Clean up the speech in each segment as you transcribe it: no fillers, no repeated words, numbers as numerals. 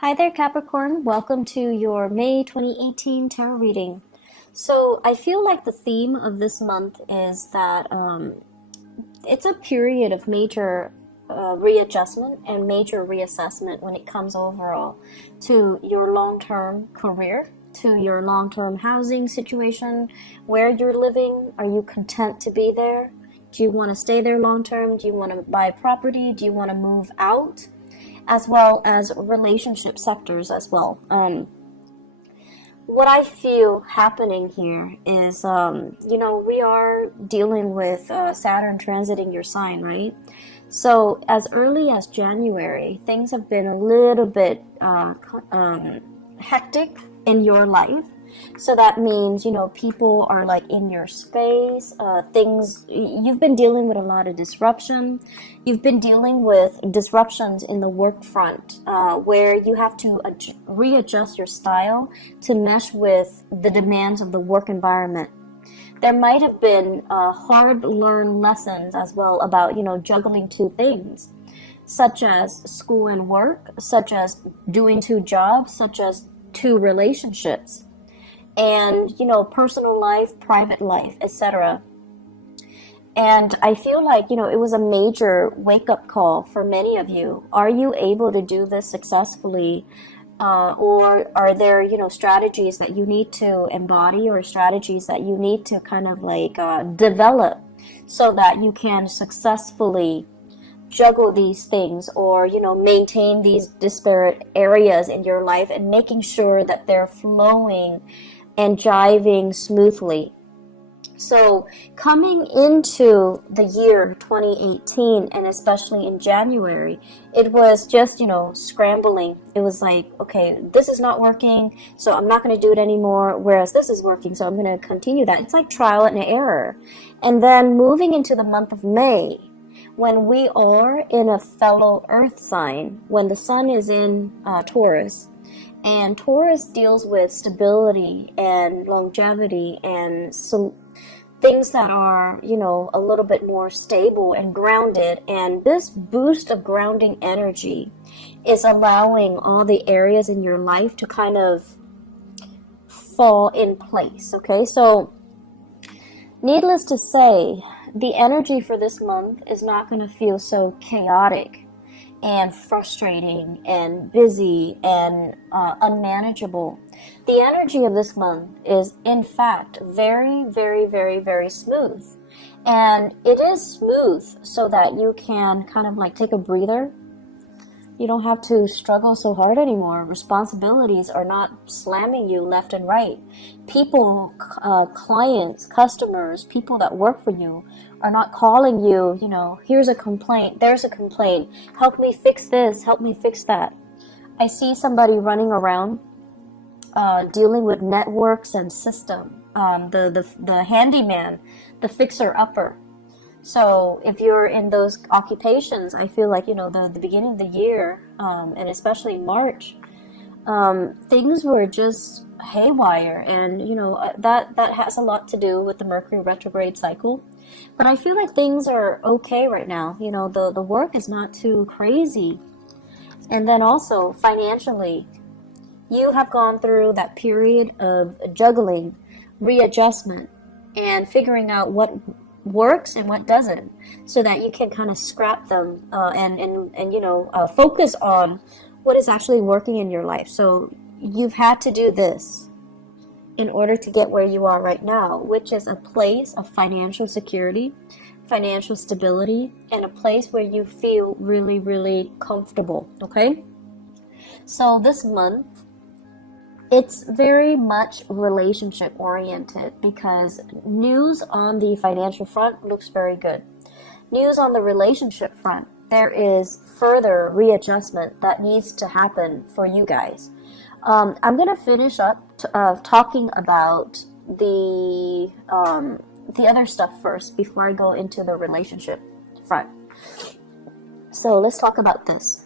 Hi there, Capricorn. Welcome to your May 2018 tarot reading. So, I feel like the theme of this month is that it's a period of major readjustment and major reassessment when it comes overall to your long-term career, to your long-term housing situation, where you're living. Are you content to be there? Do you want to stay there long-term? Do you want to buy property? Do you want to move out? As well as relationship sectors as well. What I feel happening here is, we are dealing with Saturn transiting your sign, right? So as early as January, things have been a little bit hectic in your life. So that means, people are like in your space, you've been dealing with a lot of disruption. You've been dealing with disruptions in the work front, where you have to readjust your style to mesh with the demands of the work environment. There might have been hard learned lessons as well about, juggling two things, such as school and work, such as doing two jobs, such as two relationships, and personal life, private life, etc. And I feel like it was a major wake-up call for many of you. Are you able to do this successfully, or are there strategies that you need to embody, or strategies that you need to kind of like develop so that you can successfully juggle these things, or maintain these disparate areas in your life and making sure that they're flowing and jiving smoothly. So coming into the year 2018, and especially in January, it was just, scrambling. It was like, okay, this is not working, so I'm not going to do it anymore, whereas this is working, so I'm going to continue that. It's like trial and error. And then moving into the month of May, when we are in a fellow earth sign, when the sun is in Taurus, and Taurus deals with stability and longevity and some things that are, a little bit more stable and grounded. And this boost of grounding energy is allowing all the areas in your life to kind of fall in place. Okay, so needless to say, the energy for this month is not going to feel so chaotic and frustrating and busy and unmanageable. The energy of this month is, in fact, very, very, very, very smooth. And it is smooth so that you can kind of like take a breather. You don't have to struggle so hard anymore. Responsibilities are not slamming you left and right. People, clients, customers, people that work for you are not calling you, here's a complaint, there's a complaint, help me fix this, help me fix that. I see somebody running around dealing with networks and system, the handyman, the fixer-upper. So if you're in those occupations, I feel like, the beginning of the year, and especially March, things were just haywire. And, that has a lot to do with the Mercury retrograde cycle. But I feel like things are okay right now. The work is not too crazy. And then also financially, you have gone through that period of juggling, readjustment, and figuring out what works and what doesn't, so that you can kind of scrap them and focus on what is actually working in your life. So you've had to do this in order to get where you are right now, which is a place of financial security, financial stability, and a place where you feel really, really comfortable. Okay, so this month, it's very much relationship oriented, because news on the financial front looks very good. News on the relationship front, there is further readjustment that needs to happen for you guys. I'm going to finish up talking about the other stuff first before I go into the relationship front. So let's talk about this.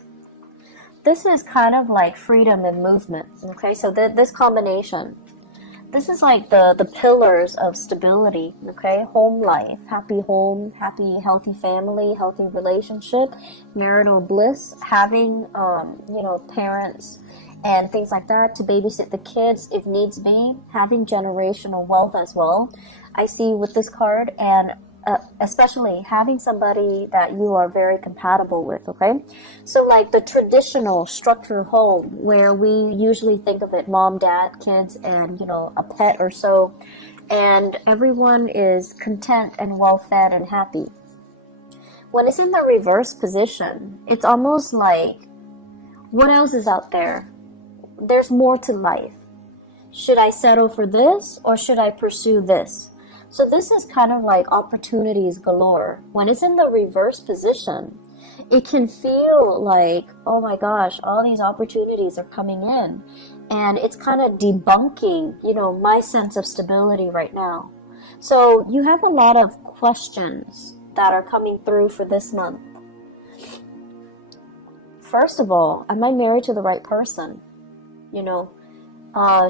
This is kind of like freedom and movement. Okay, so this combination This is like the pillars of stability, okay? Home life, happy home, happy, healthy family, healthy relationship, marital bliss, having, parents and things like that to babysit the kids if needs be, having generational wealth as well. I see with this card, and especially having somebody that you are very compatible with, okay? So like the traditional structured home where we usually think of it, mom, dad, kids, and a pet or so, and everyone is content and well fed and happy. When it's in the reverse position, it's almost like, what else is out there? There's more to life. Should I settle for this or should I pursue this? So this is kind of like opportunities galore. When it's in the reverse position, it can feel like, oh my gosh, all these opportunities are coming in. And it's kind of debunking, my sense of stability right now. So you have a lot of questions that are coming through for this month. First of all, am I married to the right person?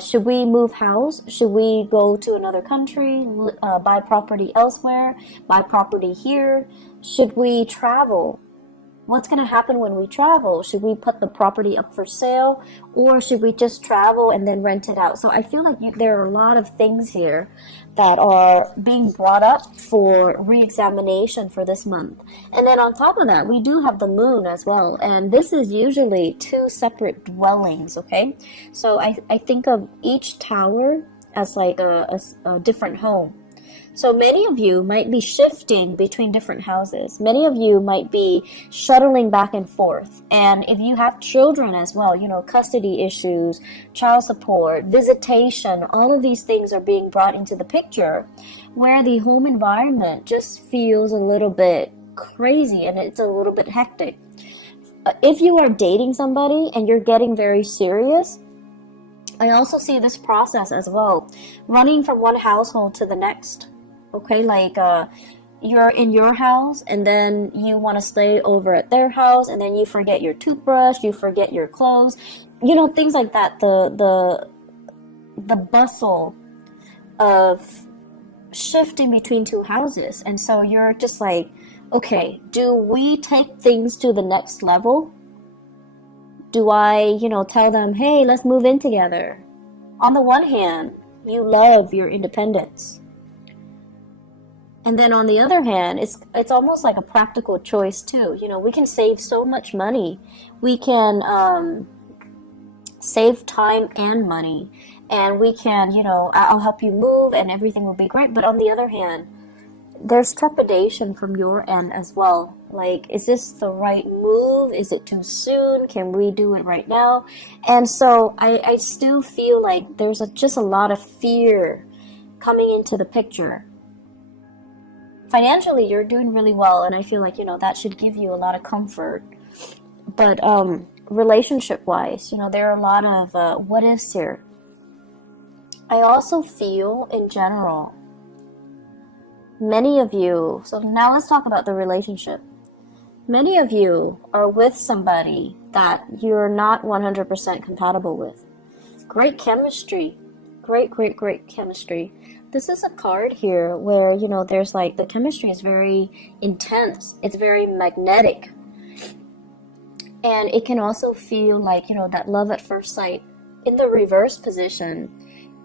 Should we move house? Should we go to another country, buy property elsewhere, buy property here? Should we travel? What's going to happen when we travel? Should we put the property up for sale, or should we just travel and then rent it out? So I feel like there are a lot of things here that are being brought up for re-examination for this month. And then on top of that, we do have the moon as well. And this is usually two separate dwellings, okay? So I think of each tower as like a different home. So many of you might be shifting between different houses. Many of you might be shuttling back and forth. And if you have children as well, custody issues, child support, visitation, all of these things are being brought into the picture where the home environment just feels a little bit crazy and it's a little bit hectic. If you are dating somebody and you're getting very serious, I also see this process as well, running from one household to the next. Okay, like you're in your house and then you want to stay over at their house and then you forget your toothbrush, you forget your clothes, things like that. The bustle of shifting between two houses. And so you're just like, okay, do we take things to the next level? Do I, tell them, hey, let's move in together? On the one hand, you love your independence. And then on the other hand, it's almost like a practical choice too. We can save so much money. We can save time and money. And we can, I'll help you move and everything will be great. But on the other hand, there's trepidation from your end as well. Like, is this the right move? Is it too soon? Can we do it right now? And so I still feel like there's just a lot of fear coming into the picture. Financially, you're doing really well, and I feel like, that should give you a lot of comfort. But relationship-wise, there are a lot of what ifs here. I also feel, in general, many of you, so now let's talk about the relationship. Many of you are with somebody that you're not 100% compatible with. Great chemistry. Great chemistry. This is a card here where, there's like the chemistry is very intense. It's very magnetic. And it can also feel like, that love at first sight. In the reverse position,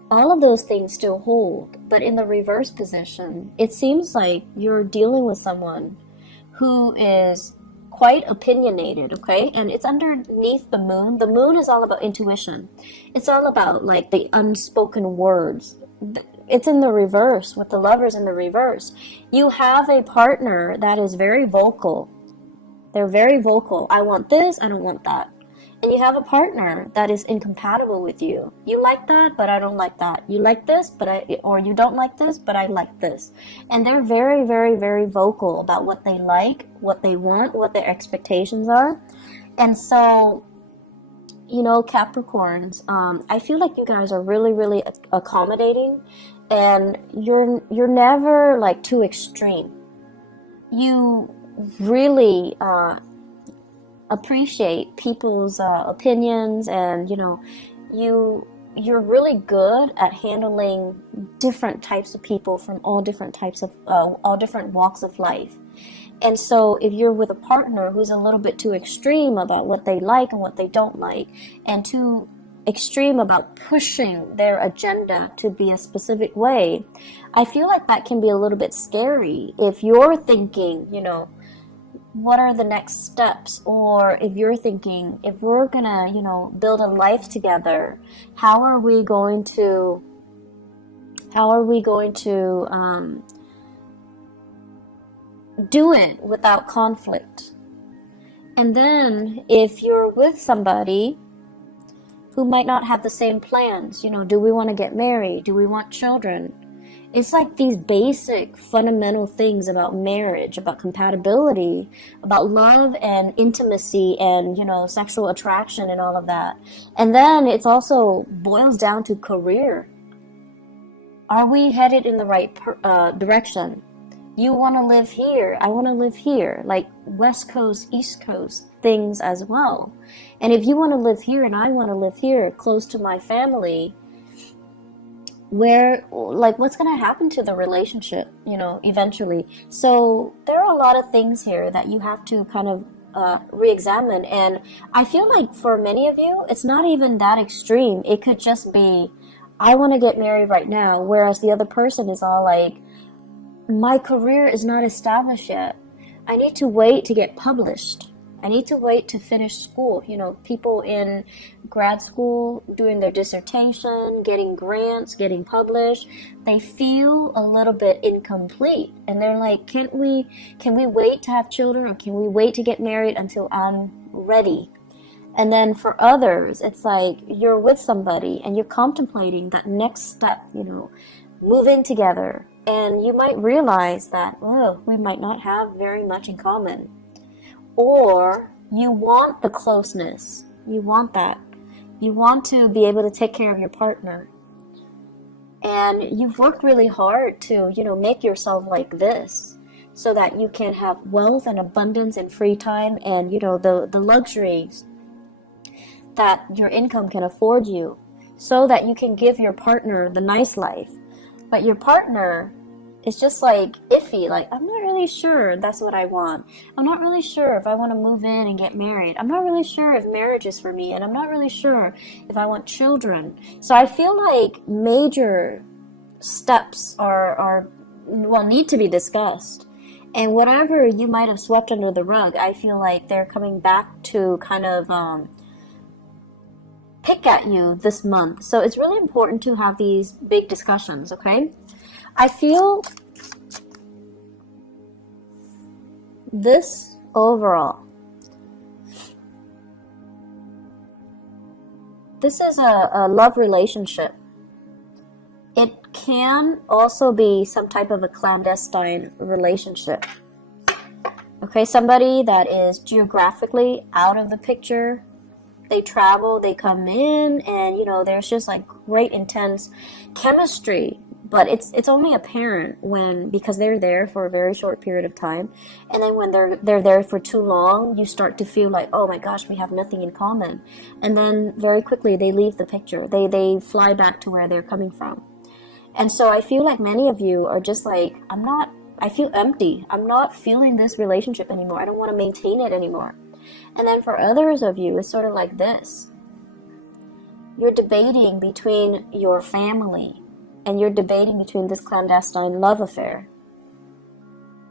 all of those things still hold. But in the reverse position, it seems like you're dealing with someone who is quite opinionated, okay? And it's underneath the moon. The moon is all about intuition. It's all about like the unspoken words. It's in the reverse with the lovers in the reverse. You have a partner that is very vocal. They're very vocal. I want this, I don't want that. And you have a partner that is incompatible with you. You like that, but I don't like that. You like this, or you don't like this, but I like this. And they're very, very, very vocal about what they like, what they want, what their expectations are. And so, Capricorns, I feel like you guys are really, really accommodating, and you're never like too extreme. You really appreciate people's opinions, and you you're really good at handling different types of people from all different types of all different walks of life. And so if you're with a partner who's a little bit too extreme about what they like and what they don't like, and too extreme about pushing their agenda to be a specific way, I feel like that can be a little bit scary if you're thinking, you know, what are the next steps? Or if you're thinking, if we're gonna, you know, build a life together, how are we going to do it without conflict? And then if you're with somebody who might not have the same plans, you know, do we want to get married? Do we want children? It's like these basic fundamental things about marriage, about compatibility, about love and intimacy and, you know, sexual attraction and all of that. And then it's also boils down to career. Are we headed in the right direction? You want to live here, I want to live here, like West Coast, East Coast things as well. And if you want to live here and I want to live here, close to my family, where, like, what's going to happen to the relationship, you know, eventually? So there are a lot of things here that you have to kind of re-examine. And I feel like for many of you, it's not even that extreme. It could just be, I want to get married right now, whereas the other person is all like, my career is not established yet. I need to wait to get published. I need to wait to finish school. You know, people in grad school doing their dissertation, getting grants, getting published, they feel a little bit incomplete. And they're like, can we wait to have children, or can we wait to get married until I'm ready? And then for others, it's like you're with somebody and you're contemplating that next step, you know, moving together. And you might realize that, oh, we might not have very much in common. Or you want the closeness. You want that. You want to be able to take care of your partner. And you've worked really hard to, you know, make yourself like this so that you can have wealth and abundance and free time and, you know, the luxuries that your income can afford you, so that you can give your partner the nice life. But your partner is just like iffy, like, I'm not really sure that's what I want. I'm not really sure if I want to move in and get married. I'm not really sure if marriage is for me, and I'm not really sure if I want children. So I feel like major steps need to be discussed. And whatever you might have swept under the rug, I feel like they're coming back to kind of pick at you this month. So it's really important to have these big discussions, okay? I feel this overall. This is a love relationship. It can also be some type of a clandestine relationship. Okay, somebody that is geographically out of the picture. They travel, they come in, and, you know, there's just like great intense chemistry. But it's only apparent because they're there for a very short period of time, and then when they're there for too long, you start to feel like, oh my gosh, we have nothing in common, and then very quickly they leave the picture. They fly back to where they're coming from. And so I feel like many of you are just like, I feel empty. I'm not feeling this relationship anymore. I don't want to maintain it anymore. And then for others of you, it's sort of like this. You're debating between your family, and you're debating between this clandestine love affair.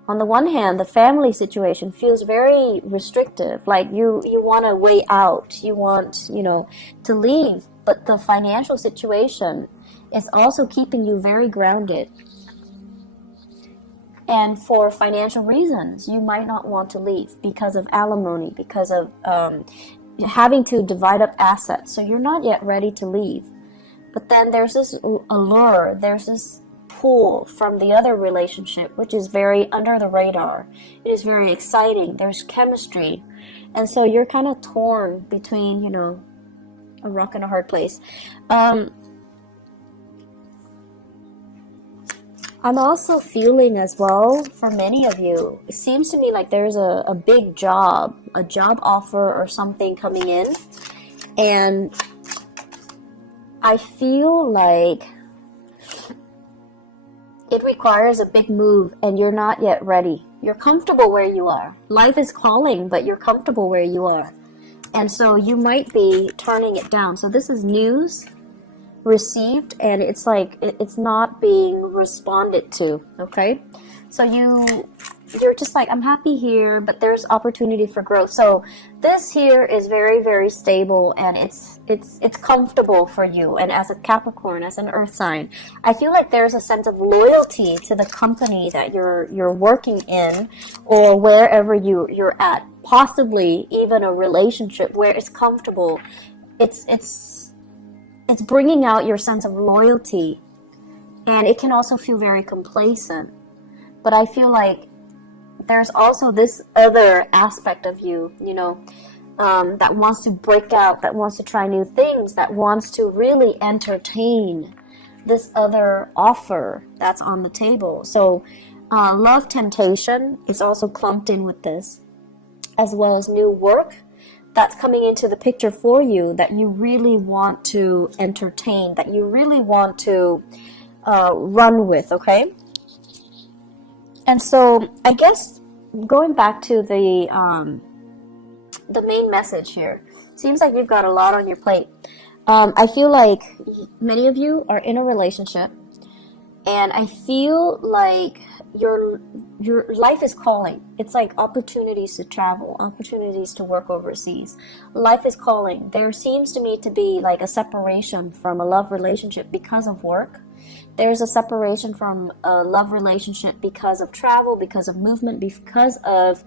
On the one hand, the family situation feels very restrictive, like you want a way out, you want, you know, to leave, but the financial situation is also keeping you very grounded. And for financial reasons, you might not want to leave because of alimony, because of having to divide up assets, so you're not yet ready to leave. But then there's this allure, there's this pull from the other relationship, which is very under the radar. It is very exciting. There's chemistry. And so you're kind of torn between, you know, a rock and a hard place. I'm also feeling as well, for many of you, it seems to me like there's a big job, a job offer or something coming in. And I feel like it requires a big move and you're not yet ready. You're comfortable where you are. Life is calling, but you're comfortable where you are. And so you might be turning it down. So this is news received, and it's like it's not being responded to, okay? So you're just like, I'm happy here, but there's opportunity for growth. So this here is very, very stable, and it's comfortable for you. And as a Capricorn, as an earth sign, I feel like there's a sense of loyalty to the company that you're working in, or wherever you're at. Possibly even a relationship where it's comfortable. It's bringing out your sense of loyalty, and it can also feel very complacent. But I feel like there's also this other aspect of you, that wants to break out, that wants to try new things, that wants to really entertain this other offer that's on the table. So love temptation is also clumped in with this, as well as new work that's coming into the picture for you that you really want to entertain, that you really want to run with, okay? And so I guess going back to the main message here, seems like you've got a lot on your plate. I feel like many of you are in a relationship, and I feel like your life is calling. It's like opportunities to travel, opportunities to work overseas. Life is calling. There seems to me to be like a separation from a love relationship because of work. There's a separation from a love relationship because of travel, because of movement, because of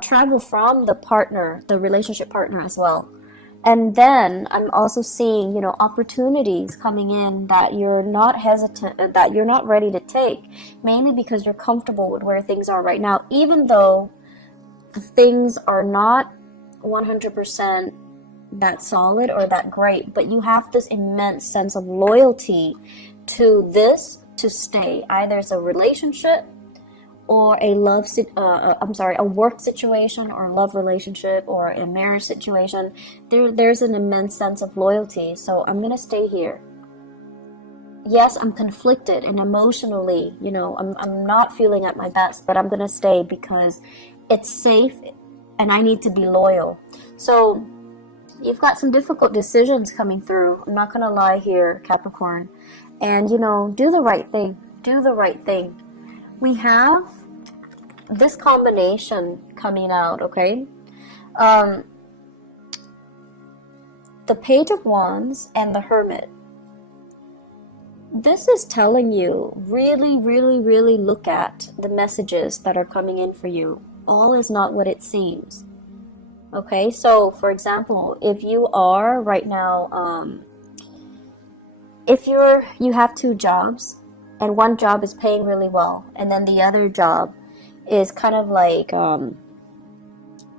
travel from the partner, the relationship partner as well. And then I'm also seeing, opportunities coming in that you're not hesitant, that you're not ready to take, mainly because you're comfortable with where things are right now, even though things are not 100% that solid or that great, but you have this immense sense of loyalty to this to stay. Either it's a relationship or a work situation, or a love relationship, or a marriage situation. There's an immense sense of loyalty. So I'm gonna stay here. Yes, I'm conflicted and emotionally, I'm not feeling at my best, but I'm gonna stay because it's safe and I need to be loyal. So you've got some difficult decisions coming through. I'm not gonna lie here, Capricorn. And do the right thing. Do the right thing. We have this combination coming out, okay? The Page of Wands and the Hermit. This is telling you, really, really, really look at the messages that are coming in for you. All is not what it seems. Okay, so for example, if you are right now, if you have two jobs, and one job is paying really well, and then the other job is kind of like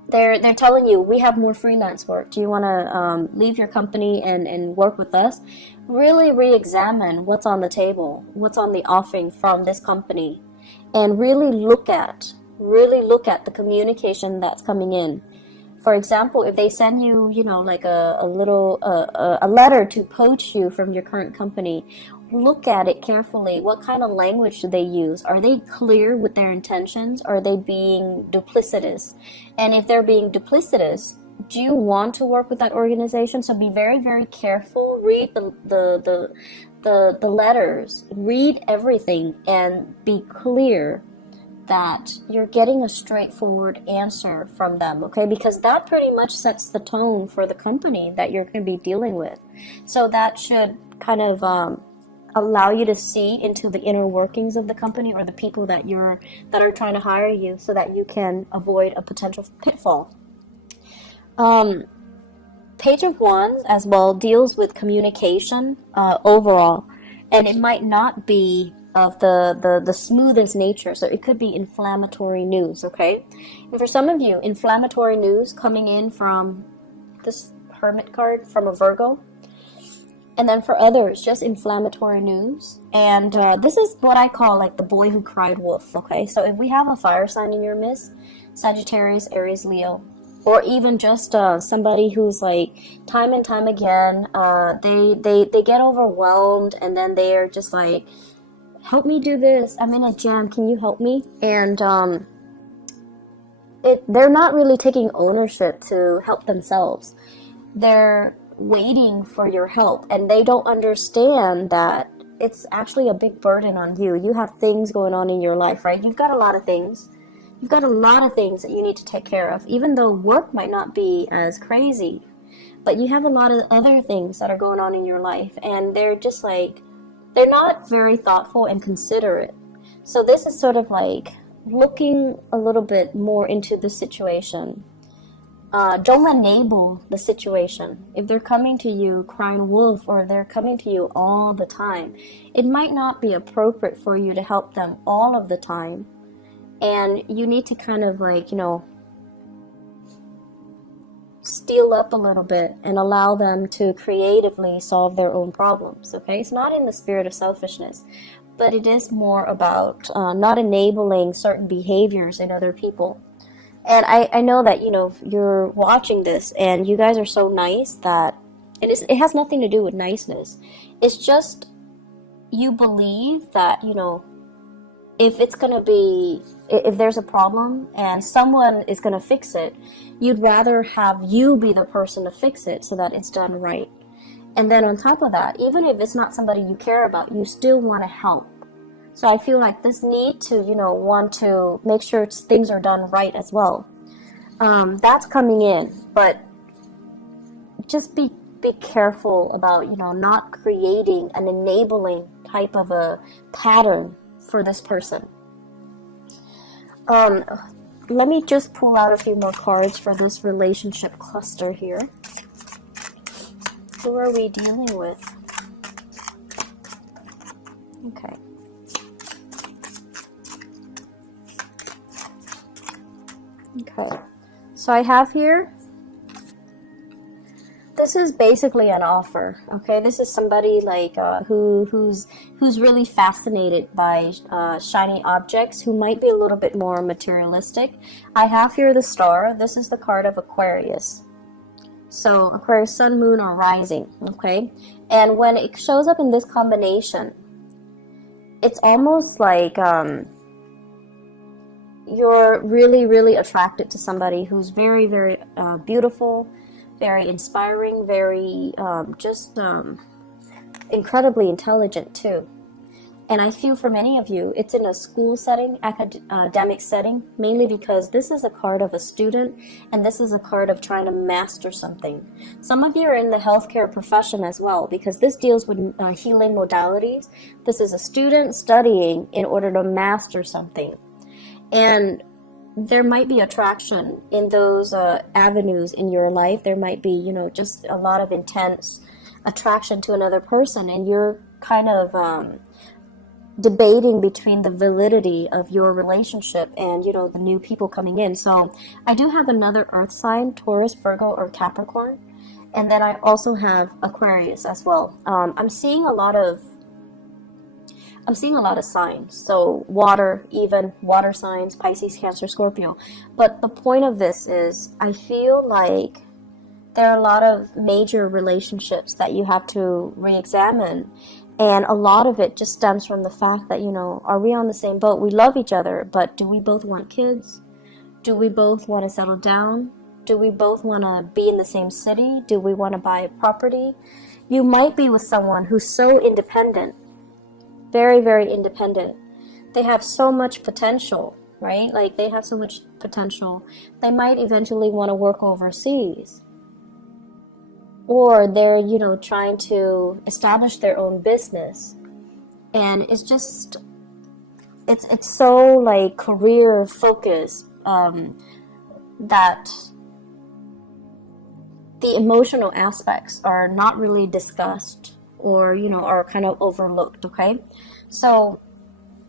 they're telling you, we have more freelance work. Do you want to leave your company and work with us? Really re-examine what's on the table, what's on the offering from this company, and really look at the communication that's coming in. For example, if they send you, like a letter to poach you from your current company, look at it carefully. What kind of language do they use? Are they clear with their intentions? Are they being duplicitous? And if they're being duplicitous, do you want to work with that organization? So be very, very careful. Read the letters. Read everything and be clear that you're getting a straightforward answer from them, okay? Because that pretty much sets the tone for the company that you're going to be dealing with. So that should kind of allow you to see into the inner workings of the company, or the people that are trying to hire you, so that you can avoid a potential pitfall. Page of Wands as well deals with communication overall, and it might not be of the smoothest nature, so it could be inflammatory news, okay? And for some of you, inflammatory news coming in from this Hermit card from a Virgo, and then for others, just inflammatory news. And this is what I call like the boy who cried wolf, okay? So if we have a fire sign in your midst, Sagittarius, Aries, Leo, or even just somebody who's like time and time again, they get overwhelmed, and then they're just like, help me do this, I'm in a jam, can you help me? And they're not really taking ownership to help themselves. They're waiting for your help, and they don't understand that it's actually a big burden on you. You have things going on in your life, right? You've got a lot of things. You've got a lot of things that you need to take care of, even though work might not be as crazy. But you have a lot of other things that are going on in your life, and they're just like, they're not very thoughtful and considerate. So this is sort of like looking a little bit more into the situation. Don't enable the situation. If they're coming to you crying wolf, or they're coming to you all the time, it might not be appropriate for you to help them all of the time. And you need to kind of like, you know, steel up a little bit and allow them to creatively solve their own problems, okay? It's not in the spirit of selfishness, but it is more about not enabling certain behaviors in other people. And I know that, you know, you're watching this and you guys are so nice that it has nothing to do with niceness. It's just you believe that, you know, if there's a problem and someone is going to fix it, you'd rather have you be the person to fix it so that it's done right. And then on top of that, even if it's not somebody you care about, you still want to help. So I feel like this need to, you know, want to make sure things are done right as well. That's coming in, but just be careful about, you know, not creating an enabling type of a pattern for this person. Let me just pull out a few more cards for this relationship cluster here. Who are we dealing with? Okay. Okay. So I have here, this is basically an offer, okay? This is somebody like who's really fascinated by shiny objects, who might be a little bit more materialistic. I have here the star. This is the card of Aquarius. So Aquarius, sun, moon, or rising, okay? And when it shows up in this combination, it's almost like you're really, really attracted to somebody who's very, very beautiful, very inspiring, very incredibly intelligent too. And I feel for many of you, it's in a school setting, academic setting, mainly because this is a card of a student, and this is a card of trying to master something. Some of you are in the healthcare profession as well, because this deals with healing modalities. This is a student studying in order to master something. And there might be attraction in those avenues in your life. There might be, you know, just a lot of intense attraction to another person, and you're kind of debating between the validity of your relationship and, you know, the new people coming in. So I do have another earth sign, Taurus, Virgo, or Capricorn. And then I also have Aquarius as well. I'm seeing a lot of signs. So water, even water signs, Pisces, Cancer, Scorpio. But the point of this is, I feel like there are a lot of major relationships that you have to re-examine. And a lot of it just stems from the fact that, you know, are we on the same boat? We love each other, but do we both want kids? Do we both want to settle down? Do we both want to be in the same city? Do we want to buy a property? You might be with someone who's so independent, very, very independent. They have so much potential, right? Like, they have so much potential. They might eventually want to work overseas. Or they're, you know, trying to establish their own business. And it's just, it's so like career focused that the emotional aspects are not really discussed, or, you know, are kind of overlooked, okay? So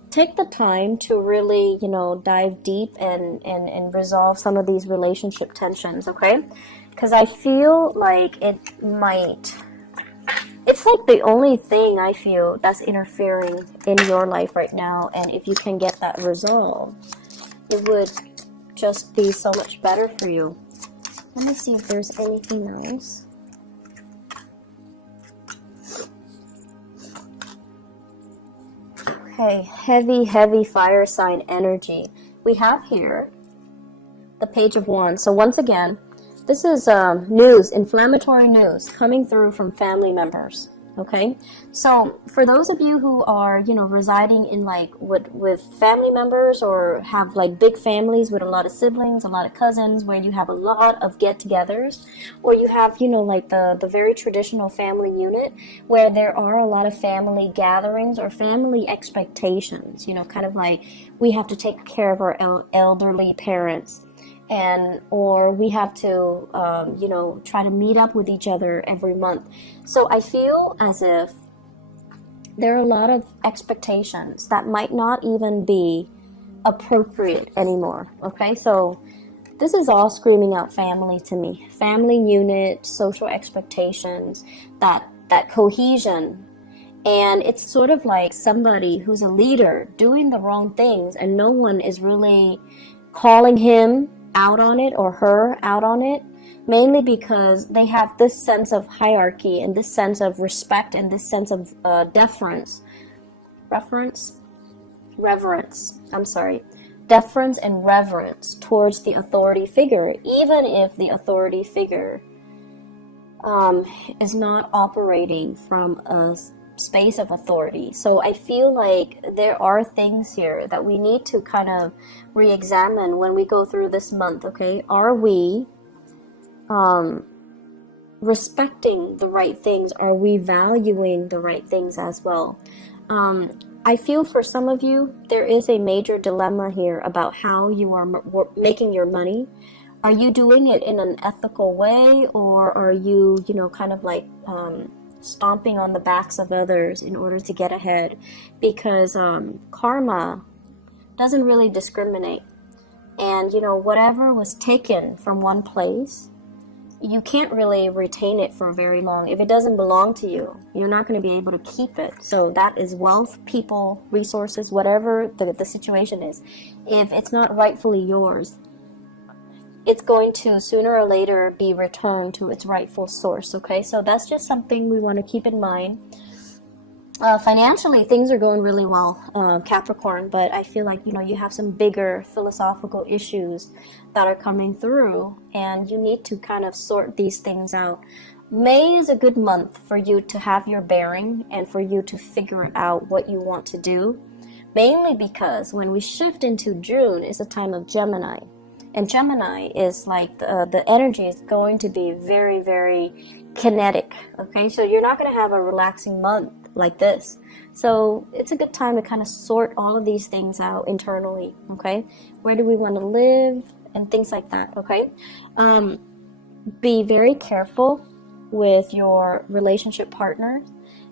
take the time to really, you know, dive deep and resolve some of these relationship tensions, okay? Because I feel like it's like the only thing I feel that's interfering in your life right now. And if you can get that resolved, it would just be so much better for you. Let me see if there's anything else. Okay, heavy fire sign energy. We have here the Page of Wands. So once again, this is news, inflammatory news coming through from family members. Okay, so for those of you who are, you know, residing in like with family members, or have like big families with a lot of siblings, a lot of cousins, where you have a lot of get-togethers, or you have, you know, like the very traditional family unit where there are a lot of family gatherings or family expectations, you know, kind of like we have to take care of our elderly parents, and or we have to you know, try to meet up with each other every month. So I feel as if there are a lot of expectations that might not even be appropriate anymore. Okay, so this is all screaming out family to me. Family unit, social expectations, that cohesion. And it's sort of like somebody who's a leader doing the wrong things, and no one is really calling him out on it or her out on it, mainly because they have this sense of hierarchy and this sense of respect and this sense of deference and reverence towards the authority figure, even if the authority figure is not operating from a space of authority. So I feel like there are things here that we need to kind of re-examine when we go through this month. Okay, are we respecting the right things? Are we valuing the right things as well? I feel for some of you there is a major dilemma here about how you are making your money. Are you doing it in an ethical way, or are you, you know, kind of like stomping on the backs of others in order to get ahead? Because karma doesn't really discriminate, and you know, whatever was taken from one place, you can't really retain it for very long. If it doesn't belong to you, you're not going to be able to keep it. So that is wealth, people, resources, whatever the situation is. If it's not rightfully yours, it's going to sooner or later be returned to its rightful source. Okay, so that's just something we want to keep in mind. Financially, things are going really well, Capricorn, but I feel like, you know, you have some bigger philosophical issues that are coming through, and you need to kind of sort these things out. May is a good month for you to have your bearing and for you to figure out what you want to do, mainly because when we shift into June, it's a time of Gemini. And Gemini is like the energy is going to be very, very kinetic. Okay, so you're not going to have a relaxing month like this. So it's a good time to kind of sort all of these things out internally. Okay, where do we want to live and things like that. Okay, be very careful with your relationship partner.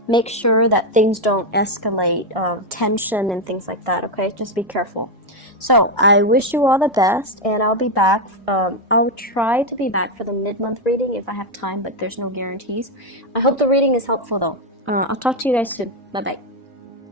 Make sure that things don't escalate, tension and things like that. Okay, just be careful. So I wish you all the best, and I'll be back. I'll try to be back for the mid-month reading if I have time, but there's no guarantees. I hope the reading is helpful though. I'll talk to you guys soon. Bye-bye.